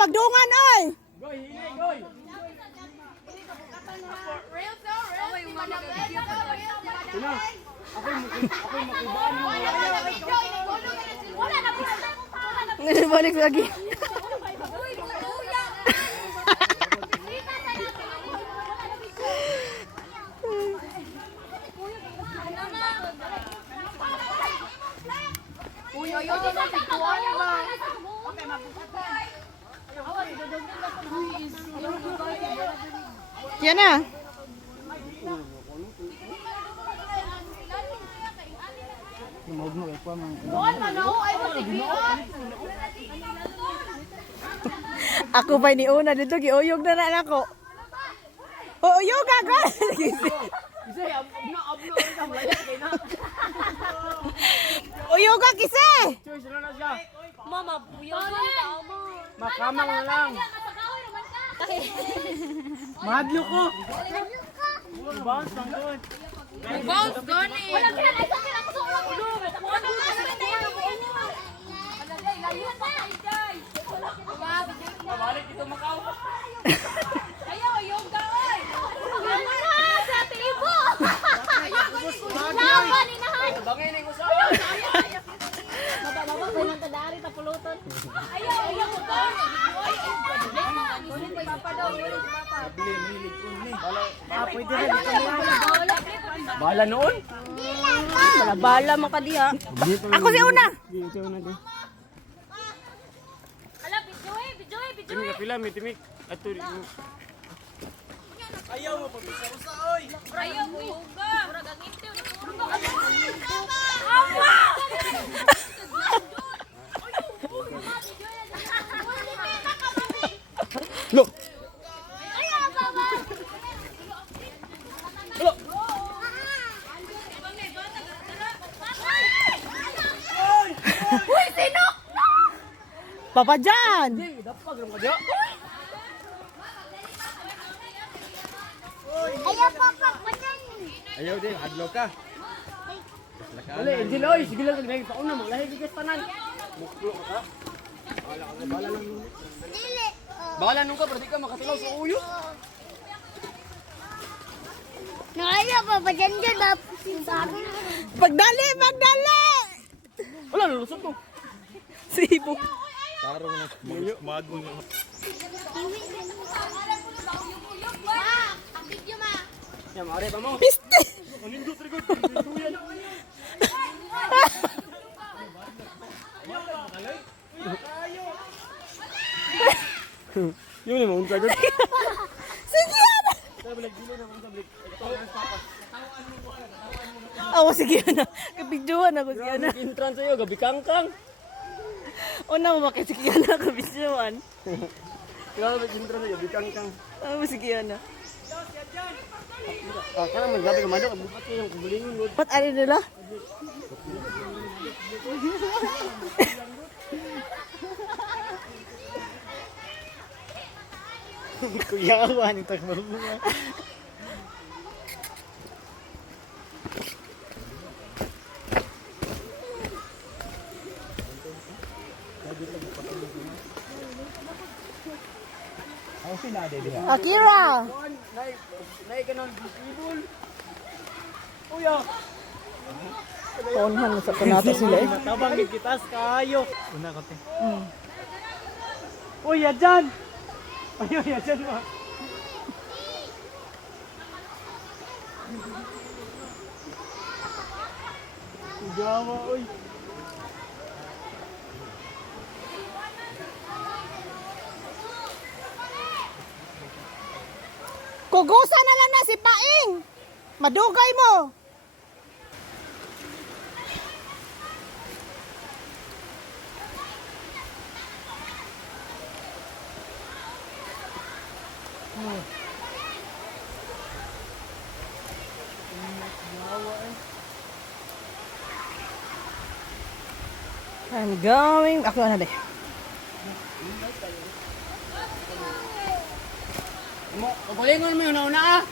pagdungan ay. Goy, hili, goy. Sino? Ako'y makibaan mo. Balik lagi. Yan na. Ako ba ni una dito giuyog na na ako. Uyog ako. Uyog ka kise. Choy, sino na siya? Mama, buyog lang tao mo. Makamang na lang. Mahadlo ko. Bounce lang doon. Bounce gone eh. Wala kaya na isang kailangan sa ulo. Mabalik dito Macau. Ayaw, ayaw ka oy. Ano na sa tibo? Ayaw, kaninahan. Bangin ko sa. Baba ko nang tadari ta puluton. Ayaw, ayaw ka. Pwede na dito. Bala noon? Bala man ka diha. Ako si una. Dito na din. Ala, bijoy, bijoy, bijoy. Timik kapila, may timik. Ato rin. Ayaw mo pag-usa oy. Ayaw, ayaw ka. Murag ang intiw na puro ka. Look. Ayaw, baba. Look. Uy, sino? Papa Jan. Dapag ram ka diyo. Ayaw, papa, panan. Ayaw din, hadlo ka. Dali, Angel, oy, sige lang, naging pauna mo. Lahi gigas tanan. Muklo ka. Bala lang. Dili. Bala nung ka, pero di ka makatulaw sa uyo. Ayaw, papa, dyan dyan. Sabi na. Pagdali, pagdali. Wala, lulusot ko. Sibo. Tarong na. Magong na. Ma, ang video ma. Yan, maari pa mo. Piste. Anindot, rigod. Pintuyan. Yung ni mo, unsa gud. Sige yan. Ako sige na. Kapidyohan ako sige na. Intran sa'yo, gabi kangkang. Una mo makisigihan na kapidyohan. Grabe, intran sa'yo, gabi kangkang. Ako sige na. Kana man gabi ka madok, bukat ko yung kubulingon gud. Ba't ano nila? Kuyawan ito marunong. Ako sila diha. Akira! Nay kanon ibol. Uya. Tonhan sa panata sila eh. Matabang gitas kayo. Una ko te. Uy, yan. Ayo, yan mo. Gawa, uy. Kugusa na lang na si Paing! Madugay mo! I'm going... Ako na deh. Kubulingon mo yung nauna ah.